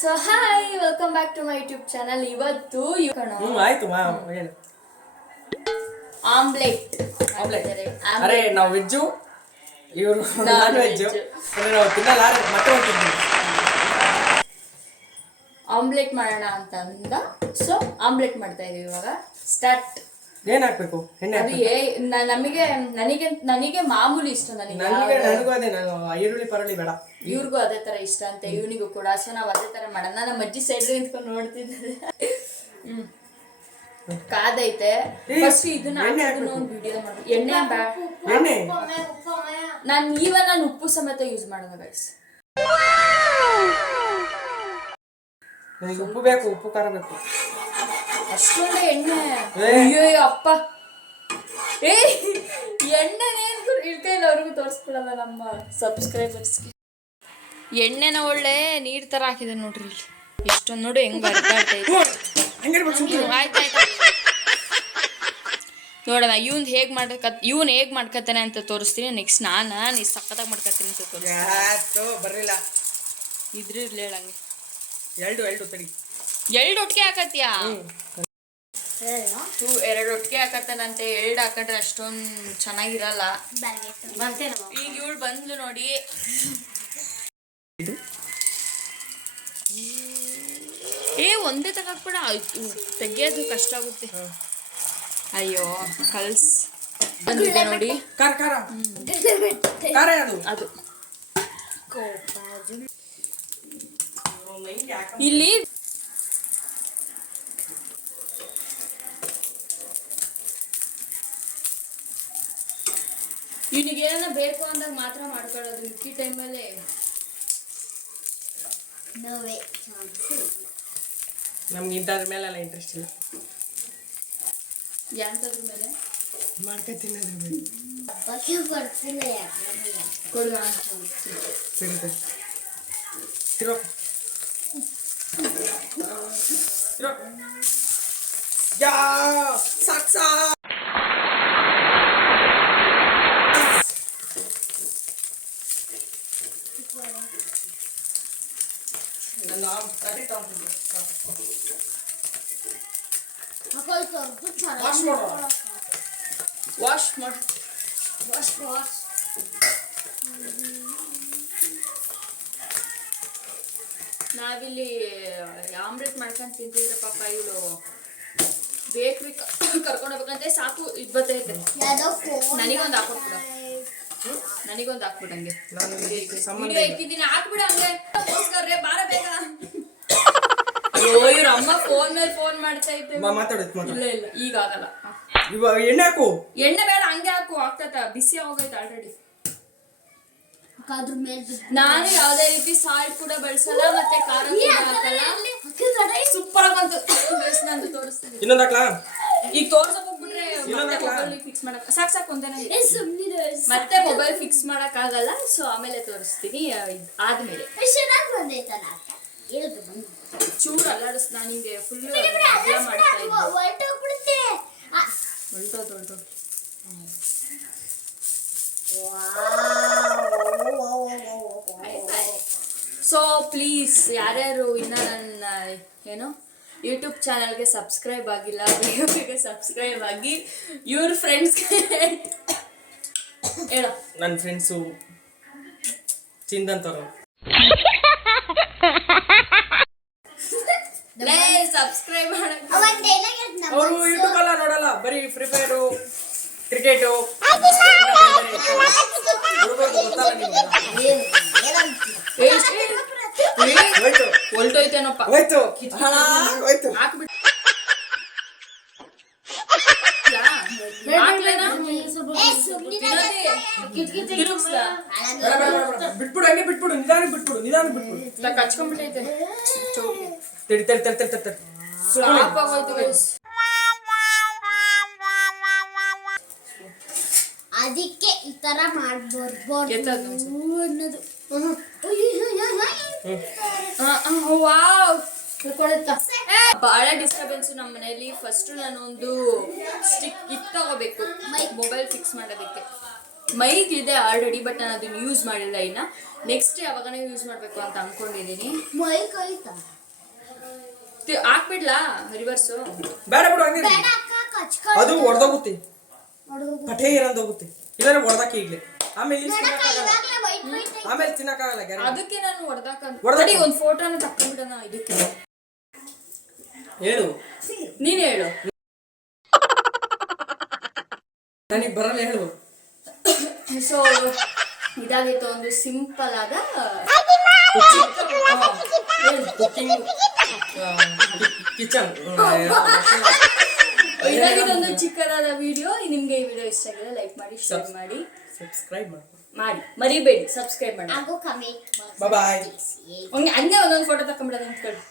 So hi welcome back to my YouTube channel. ಇವತ್ತು ಆಯ್ತು ಹೇಳು. ಆಮ್ಲೆಟ್. ಅರೆ ನಾವು ವೆಜ್ಜು, ಇವರು ನಾನ್ ವೆಜ್ಜು. ನಾವು ತಿನ್ನಲ್ಲ, ಮತ್ತೆ ಹೋಗ್ತಿದ್ವಿ. ಆಮ್ಲೆಟ್ ಮಾಡೋಣ ಅಂತ ಅಂದ, ಸೊ ಆಮ್ಲೆಟ್ ಮಾಡ್ತಾ ಇದೀವಿ. ಇವಾಗ ಸ್ಟಾರ್ಟ್. ಏನ್ ಹಾಕ್ಬೇಕು? ಎಣ್ಣೆ ನನಗೆ ಮಾಮೂಲಿ ಇಷ್ಟ. ನನಗೂ ಅದೇ, ನಾನು ಈರುಳ್ಳಿ ಪರಳಿ ಬೇಡ. ಇವ್ರಿಗೂ ಅದೇ ತರ ಇಷ್ಟ ಅಂತ, ಇವನಿಗೂ ಕೂಡ. ಸೊ ನಾವ್ ಅದೇ ತರ ಮಾಡೋಣ. ನಮ್ಮ ಅಜ್ಜಿ ಸೈಡ್ ನಿಂತ್ಕೊಂಡು ನೋಡ್ತಿದ್ದಾರೆ. ಕಾದೈತೆ. ಫಸ್ಟ್ ಇದನ್ನ ವಿಡಿಯೋ ಮಾಡಿ. ಎಣ್ಣೆ ನಾನು ಉಪ್ಪು ಸಮೇತ ಯೂಸ್ ಮಾಡೋಣ ಗೈಸ್. ನನಗೆ ಉಪ್ಪು ಬೇಕು, ಉಪ್ಪು ಖಾರ ಬೇಕು. ಅಷ್ಟೊಂದೇ ಎಣ್ಣೆ? ಅಯ್ಯೋ ಅಪ್ಪ, ಎಣ್ಣೆನೇನು ಇಳ್ಕೈಲ್ಲ. ಅವ್ರಿಗೂ ತೋರಿಸ್ಕೊಳಲ್ಲ ನಮ್ಮ ಸಬ್ಸ್ಕ್ರೈಬರ್ಸ್ಗೆ. ಎಣ್ಣೆನ ಒಳ್ಳೆ ನೀರ್ ತರ ಹಾಕಿದೆ ನೋಡ್ರಿ ಇಲ್ಲಿ. ಎಷ್ಟೊಂದು ನೋಡಿ ಹೆಂಗ್ ಬರ್ತಾಯ್ತು. ಆಯ್ತಾಯ್ತು ನೋಡೋಣ ಇವನ್ ಹೇಗ್ ಮಾಡ್ಕತ್ತಾನೆ ಅಂತ ತೋರಿಸ್ತೀನಿ. ನೆಕ್ಸ್ಟ್ ನೀ ಸಕ್ಕತ್ತಾಗಿ ಮಾಡ್ಕತ್ತೀನಿ ಅಂತ ತೋರಿಸ್ತೀನಿ. ಬರ್ಲಿಲ್ಲ ಇದ್ರೆ ಇರ್ಲಿ ಹೇಳಂಗೆ. ಎರಡು ಒಟ್ಟಿಗೆ ಹಾಕತ್ಯಾ? ಎರಡು ಒಟ್ಟಿಗೆ ಹಾಕತ್ತಾನಂತೆ. ಎರಡು ಹಾಕೊಂಡ್ರೆ ಅಷ್ಟೊಂದು ಚೆನ್ನಾಗಿರಲ್ಲ. ಈಗ ಇವಳು ಬಂದ್ಲು ನೋಡಿ. ಒಂದೇ ತಗೋಕ್ಬಿಡ, ತೆಗಿಯೋದು ಕಷ್ಟ ಆಗುತ್ತೆ. ಅಯ್ಯೋ ಕಲ್ಸ್ ಬಂದಿದೆ ನೋಡಿ. ಅದು ಇಲ್ಲಿ ಇವನಿಗೆ ಏನ ಬೇಕು ಅಂದಾಗ ಮಾತ್ರ ಮಾಡ್ಕೊಳ್ಳೋದು. ಮಿಕ್ಕಿ ಟೈಮಲ್ಲಿ ನಮ್ಗೆ ಇಂಥದ್ರ ಮೇಲೆಲ್ಲ ಇಂಟ್ರೆಸ್ಟ್ ಇಲ್ಲ. ಯಾಂತದ್ರ ಮೇಲೆ ಮಾಡ್ಕೊತೀನಿ. ವಾಶ್ ಮಾಡಿ. ನಾವಿಲ್ಲಿ ಆಮ್ಲೆಟ್ ಮಾಡ್ಕೊಂಡು ತಿಂತಿದ್ರೆ ಪಾಪ ಇವಳು ಬೇಕ್ರಿ ಕರ್ಕೊಂಡು ಹೋಗ್ಬೇಕಂತೆ. ಸಾಕು ಇದು ಬರ್ತೈತೆ. ನನಗೊಂದು ಹಾಕ್ಬಿಡ, ಹಾಕ್ಬಿಡಂಗೆ. ವಿಡಿಯೋ ಇಟ್ಟಿದ್ದೀನಿ, ಹಾಕ್ಬಿಡ ಹಂಗೆ. ಬಾರ ಬೇಕ. ಇವ್ರ ಅಮ್ಮ ಫೋನ್ ಮೇಲೆ ಫೋನ್ ಮಾಡ್ತಾ ಇದ್ದೆ. ಇಲ್ಲ ಇಲ್ಲ ಈಗ ಆಗಲ್ಲ. ಎಣ್ಣೆ ಹಾಕು. ಎಣ್ಣೆ ಬೇಡ, ಹಂಗೆ ಹಾಕು. ಆಗ್ತತ, ಬಿಸಿ ಹೋಗೈತೆ ಆಲ್ರೆಡಿ. ನಾನು ಯಾವ್ದೇ ರೀತಿ ಸಾಲ್ಟ್ ಕೂಡ ಬಳಸಲ್ಲ, ಮತ್ತೆ ಖಾರ ಕೂಡ ಹಾಕಲ್ಲ. ಸೂಪರ್ ಆಗಿ ಬಂತು. ನಂದು ತೋರಿಸ್ತೀನಿ. ಇನ್ನೊಂದು ಹಾಕ್ಲಾ? ಈಗ ತೋರ್ಸಕ್ ಹೋಗ್ಬಿಟ್ರೆ ಮತ್ತೆ ಮೊಬೈಲ್ ಫಿಕ್ಸ್ ಮಾಡಕ್ ಸಾಕು ಒಂದೇನೆ. ಮತ್ತೆ ಮೊಬೈಲ್ ಫಿಕ್ಸ್ ಮಾಡಕ್ ಆಗಲ್ಲ. ಸೊ ಆಮೇಲೆ ತೋರಿಸ್ತೀನಿ ಆದ್ಮೇಲೆ. ಚೂರು ಅಲ್ಲಾಡಿಸ್. ನಾನು ಹಿಂಗೆ ಫುಲ್ ಮಾಡ್ತಾ ಇದ್ದೆ. ಹೊಲ್ಟೋದು. ಸೊ ಪ್ಲೀಸ್ ಯಾರ್ಯಾರು ಇನ್ನ ನನ್ನ ಯೂಟ್ಯೂಬ್ ಚಾನಲ್ಗೆ ಸಬ್ಸ್ಕ್ರೈಬ್ ಆಗಿಲ್ಲ, ಬೇಗ ಸಬ್ಸ್ಕ್ರೈಬ್ ಆಗಿ. ಇವ್ರ ಫ್ರೆಂಡ್ಸ್ಗೆ ಹೇಳೋ. ನನ್ನ ಫ್ರೆಂಡ್ಸು ಚಿಂದಂತವ್ರು ಸಬ್ಸ್ಕ್ರೈಬ್ ಮಾಡಕ್. ಅವರು ಯೂಟ್ಯೂಬ್ ಎಲ್ಲ ನೋಡಲ್ಲ, ಬರೀ ಫ್ರೀ ಫೈರು, ಕ್ರಿಕೆಟು. ಹೊಲ್ಟೋಯ್ತೇನಪ್ಪ. ಬಿಟ್ಬಿಡು, ಹಂಗೆ ಬಿಟ್ಬಿಡು, ನಿಧಾನಕ್ಕೆ ಬಿಟ್ಬಿಡು. ಕಚ್ಕೊಂಡ್ಬಿಟ್ಟೈತೆ. ಅದಕ್ಕೆ ಈ ತರ ಮಾಡ್ಬೋದು ಅನ್ನೋದು. ಬಹಳ ಡಿಸ್ಟರ್ಬೆನ್ಸ್ ನಮ್ಮ ಮನೆಯಲ್ಲಿ. ಫಸ್ಟ್ ನಾನು ಒಂದು ಸ್ಟಿಕ್ ತಗೋಬೇಕು ಮೊಬೈಲ್ ಫಿಕ್ಸ್ ಮಾಡೋದಕ್ಕೆ. ಮೈಕ್ ಇದೆ ಆಲ್ರೆಡಿ, ಬಟ್ ನಾನು ಅದನ್ನ ಯೂಸ್ ಮಾಡಿಲ್ಲ ಇನ್ನ. ನೆಕ್ಸ್ಟ್ ಯಾವಾಗನೇ ಯೂಸ್ ಮಾಡಬೇಕು ಅಂತ ಅನ್ಕೊಂಡಿದ್ದೀನಿ. ಮೈ ಕೈತಾ ಹಾಕ್ಬಿಡ್ಲಾ ರಿವರ್ಸು? ಬೇಡ ಬಿಡು ಹಂಗೆ ಬೇಡ ಅಕ್ಕ ಕಚ್ಕೊಂಡು ಅದು ಹೊಡೆದೋಗುತ್ತೆ, ಹೊಡ್ದೋಗು. ಪಟೇ ಇರಂದೋಗುತ್ತೆ. ಇಲ್ಲಾಂದ್ರೆ ಹೊಡೆದಾಕಿ ಈಗಲೇ, ಆಮೇಲೆ ಇಲ್ಲಿ ನೋಡಕ್ಕ ತಿನ್ನಕ್ಕಾಗಲ್ಲ. ಇವಾಗ್ಲೇ ವೈಟ್ ವೈಟ್ ಐತೆ. ಆಮೇಲೆ ತಿನ್ನಕ್ಕಾಗಲ್ಲ ಗ್ಯಾರಂಟಿ. ಅದಕ್ಕೆ ನಾನು ಹೊಡ್ದಾಕು. ಹೊಡೆದಾಕಿ ಒಂದು ಫೋಟೋನ ತಕ್ಕೊಂಡ್ಬಿಡೋಣ ಇದಕ್ಕೆ. ಹೇಳು, ನೀನ್ ಹೇಳು. ನನಗೆ ಬರಲ್ಲ, ಹೇಳು. ಸೊ ಇದಾಗಿತ್ತು ಒಂದು ಸಿಂಪಲ್ ಆದ ಕುಕಿಂಗ್ ಕಿಚನ್. ಇದಾಗಿತ್ತು ಒಂದು ಚಿಕ್ಕದಾದ ವಿಡಿಯೋ. ನಿಮ್ಗೆ ಈ ವಿಡಿಯೋ ಇಷ್ಟ ಆಗಿದೆ ಲೈಕ್ ಮಾಡಿ, ಶೇರ್ ಮಾಡಿ, ಸಬ್ಸ್ಕ್ರೈಬ್ ಮಾಡಿ ಮರಿಬೇಡಿ, ಸಬ್ಸ್ಕ್ರೈಬ್ ಮಾಡಿ. ಹಾಗೂ ಕಮೆಂಟ್ ಬಾಯ್ ಬಾಯ್. ಹಂಗೆ ಒಂದೊಂದು ಫೋಟೋ ತಕೊಂಡ್ಬಿಡೋದು ನಿಂತ್ಕೊಳ್ಳಿ.